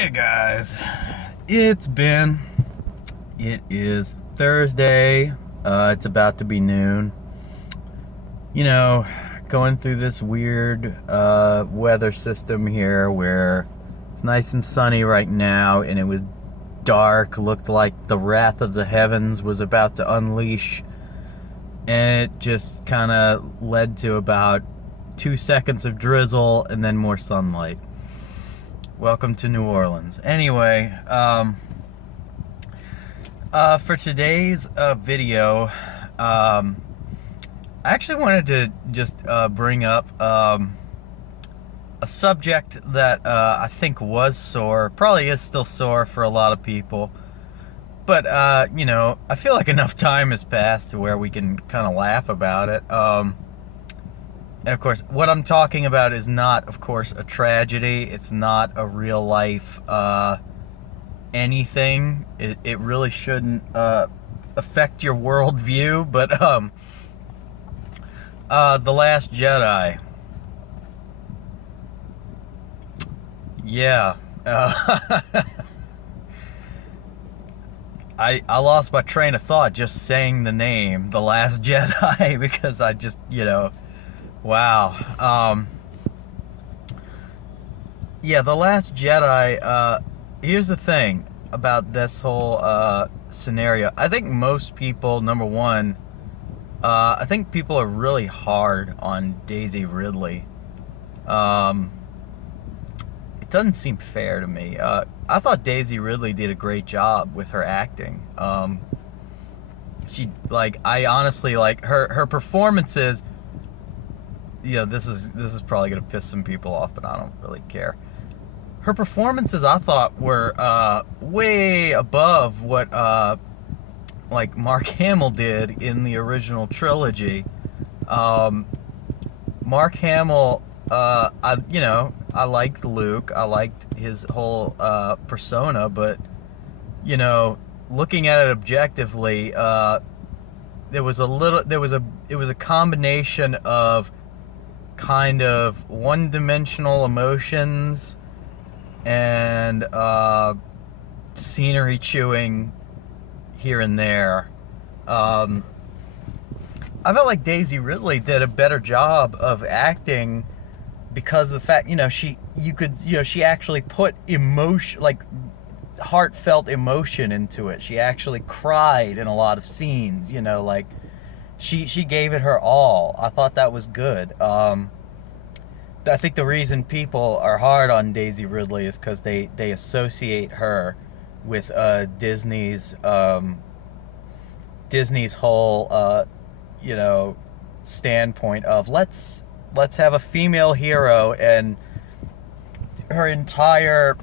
Hey guys, it's Ben. It is Thursday. It's about to be noon. You know, going through this weird weather system here where it's nice and sunny right now, and it was dark, looked like the wrath of the heavens was about to unleash, and it just kind of led to about 2 seconds of drizzle and then more sunlight. Welcome to New Orleans. Anyway, for today's video, I actually wanted to just bring up a subject that I think was sore, probably is still sore for a lot of people, but you know, I feel like enough time has passed to where we can kind of laugh about it. And of course, what I'm talking about is not, of course, a tragedy. It's not a real life anything. It really shouldn't affect your worldview. But The Last Jedi. Yeah. I lost my train of thought just saying the name, The Last Jedi, because I just, you know, wow. Yeah, The Last Jedi, here's the thing about this whole scenario. I think most people, number one, I think people are really hard on Daisy Ridley. It doesn't seem fair to me. I thought Daisy Ridley did a great job with her acting. I honestly, like, her performances. Yeah, this is probably gonna piss some people off, but I don't really care. Her performances, I thought, were way above what like Mark Hamill did in the original trilogy. Mark Hamill, I liked Luke. I liked his whole persona, but you know, looking at it objectively, it was a combination of kind of one-dimensional emotions and scenery chewing here and there. I felt like Daisy Ridley did a better job of acting because of the fact, you know, she actually put emotion, like heartfelt emotion into it. She actually cried in a lot of scenes, you know, like she gave it her all. I thought that was good. I think the reason people are hard on Daisy Ridley is because they associate her with Disney's whole you know, standpoint of let's have a female hero, and her entire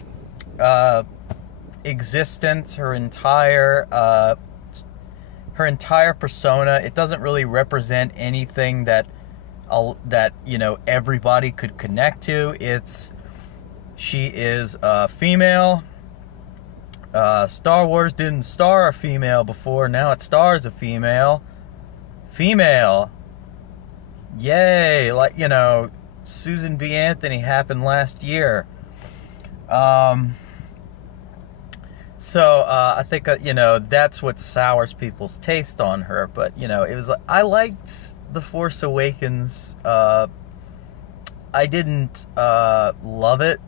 existence, her entire persona, it doesn't really represent anything that you know, everybody could connect to. She is a female. Star Wars didn't star a female before. Now it stars a female. Yay! Like, you know, Susan B. Anthony happened last year. So I think you know, that's what sours people's taste on her. But you know, it was like, I liked The Force Awakens. I didn't love it,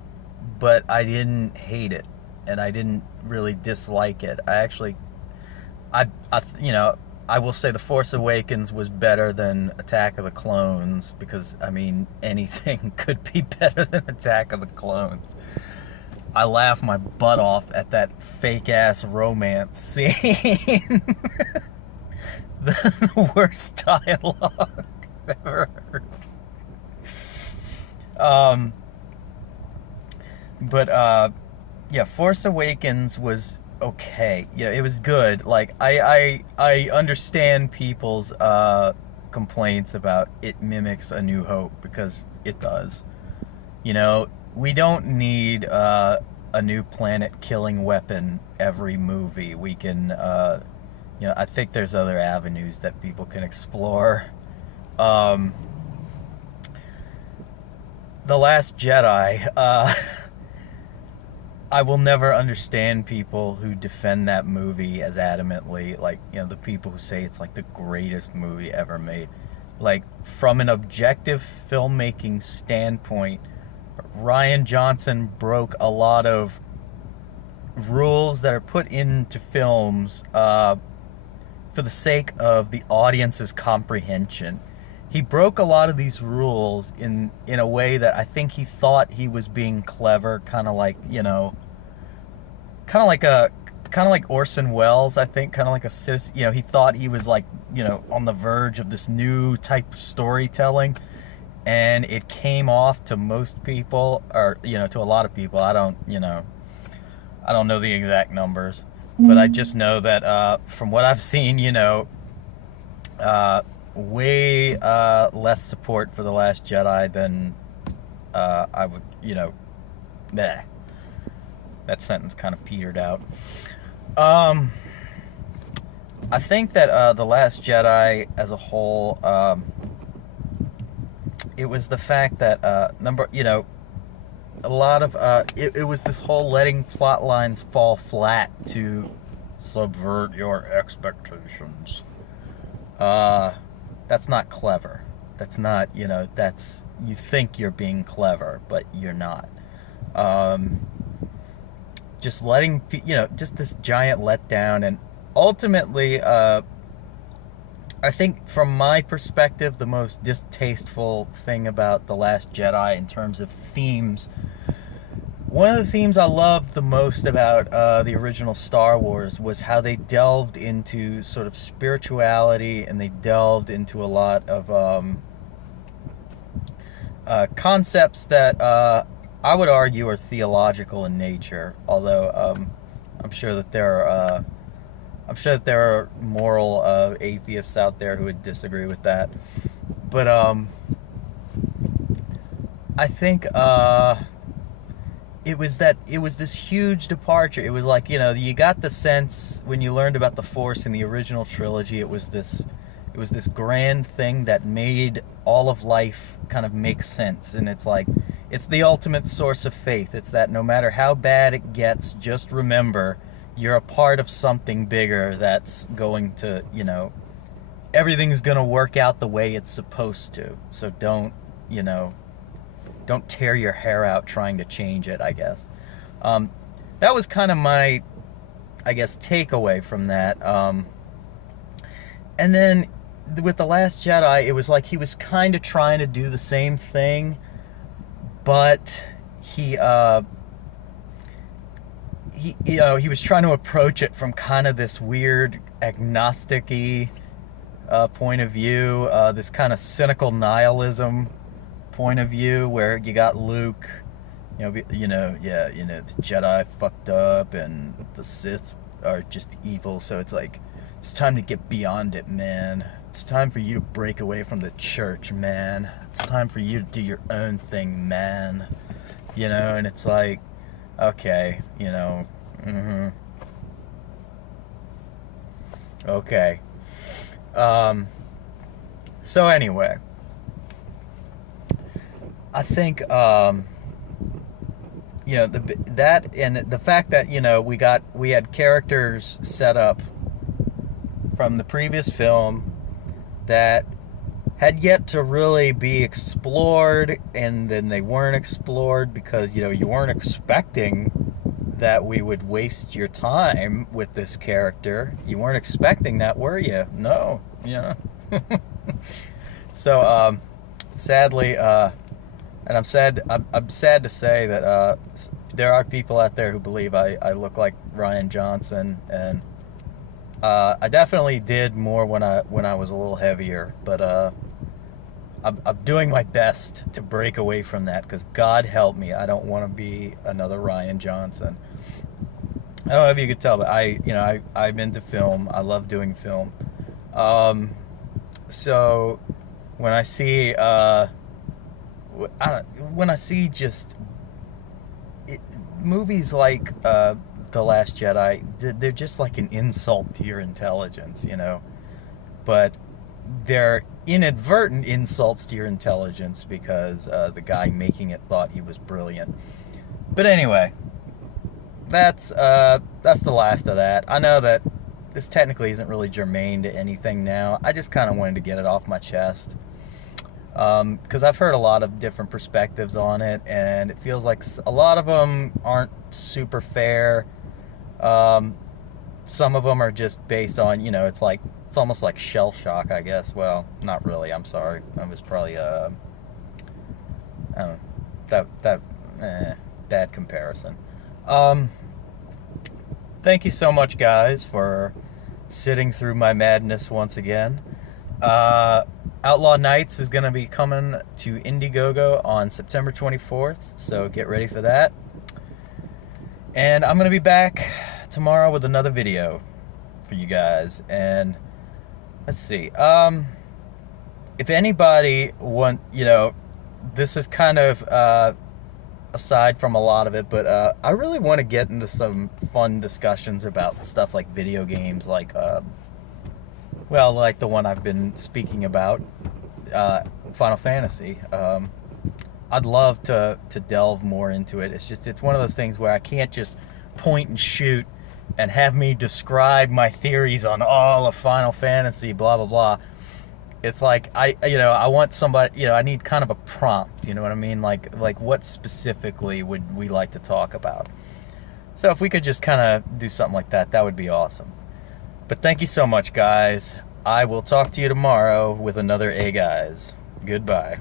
but I didn't hate it, and I didn't really dislike it. You know, I will say The Force Awakens was better than Attack of the Clones, because I mean, anything could be better than Attack of the Clones. I laughed my butt off at that fake-ass romance scene. The worst dialogue I've ever heard. Yeah, Force Awakens was okay. You know, it was good. Like, I understand people's complaints about it mimics A New Hope, because it does. You know, we don't need a new planet-killing weapon every movie. We can, you know, I think there's other avenues that people can explore. The Last Jedi, I will never understand people who defend that movie as adamantly, like, you know, the people who say it's like the greatest movie ever made. Like, from an objective filmmaking standpoint, Rian Johnson broke a lot of rules that are put into films for the sake of the audience's comprehension. He broke a lot of these rules in a way that I think he thought he was being clever, kind of like, you know, kind of like Orson Welles, I think, kind of like you know, he thought he was like, you know, on the verge of this new type of storytelling, and it came off to most people, or, you know, to a lot of people. I don't know the exact numbers, but I just know that from what I've seen, you know, way less support for The Last Jedi than I would, you know, nah. That sentence kind of petered out. I think that The Last Jedi as a whole, it was the fact that you know, a lot of it was this whole letting plot lines fall flat to subvert your expectations. That's not clever. That's not, you know, that's, you think you're being clever, but you're not. Just letting, you know, just this giant letdown, and ultimately, I think from my perspective, the most distasteful thing about The Last Jedi in terms of themes, one of the themes I loved the most about the original Star Wars was how they delved into sort of spirituality, and they delved into a lot of concepts that I would argue are theological in nature. Although I'm sure that there are moral atheists out there who would disagree with that. But I think it was this huge departure. It was like, you know, you got the sense when you learned about the Force in the original trilogy, it was this grand thing that made all of life kind of make sense. And it's like, it's the ultimate source of faith. It's that no matter how bad it gets, just remember you're a part of something bigger that's going to, you know, everything's going to work out the way it's supposed to. So don't, you know, don't tear your hair out trying to change it, I guess. That was kind of my, I guess, takeaway from that. And then with The Last Jedi, it was like he was kind of trying to do the same thing, but he you know, he was trying to approach it from kind of this weird agnostic-y point of view, this kind of cynical nihilism point of view, where you got Luke, the Jedi fucked up and the Sith are just evil, so it's like, it's time to get beyond it, man. It's time for you to break away from the church, man. It's time for you to do your own thing, man. You know, and it's like, okay, you know, okay. So anyway, I think, you know, that and the fact that, you know, we had characters set up from the previous film that had yet to really be explored, and then they weren't explored because, you know, you weren't expecting that we would waste your time with this character. You weren't expecting that, were you? No, you know. So, sadly, and I'm sad to say that there are people out there who believe I look like Rian Johnson, and I definitely did more when I was a little heavier, but I'm doing my best to break away from that, because God help me, I don't want to be another Rian Johnson. I don't know if you could tell, but I'm into film. I love doing film. So when I see just movies like The Last Jedi, they're just like an insult to your intelligence, you know. But they're inadvertent insults to your intelligence because the guy making it thought he was brilliant. But anyway, that's the last of that. I know that this technically isn't really germane to anything now. I just kind of wanted to get it off my chest. Because I've heard a lot of different perspectives on it, and it feels like a lot of them aren't super fair. Some of them are just based on, you know, it's almost like shell shock, I guess. Well, not really. I'm sorry. I was probably I don't know, bad comparison. Thank you so much, guys, for sitting through my madness once again. Outlaw Nights is going to be coming to Indiegogo on September 24th, so get ready for that. And I'm going to be back tomorrow with another video for you guys. And let's see. If anybody this is kind of aside from a lot of it, but I really want to get into some fun discussions about stuff like video games, like like the one I've been speaking about, Final Fantasy. I'd love to delve more into it. It's one of those things where I can't just point and shoot and have me describe my theories on all of Final Fantasy, blah blah blah. It's like I want somebody, I need kind of a prompt, you know what I mean? Like what specifically would we like to talk about? So if we could just kind of do something like that, that would be awesome. But thank you so much, guys. I will talk to you tomorrow with another Hey Guys. Goodbye.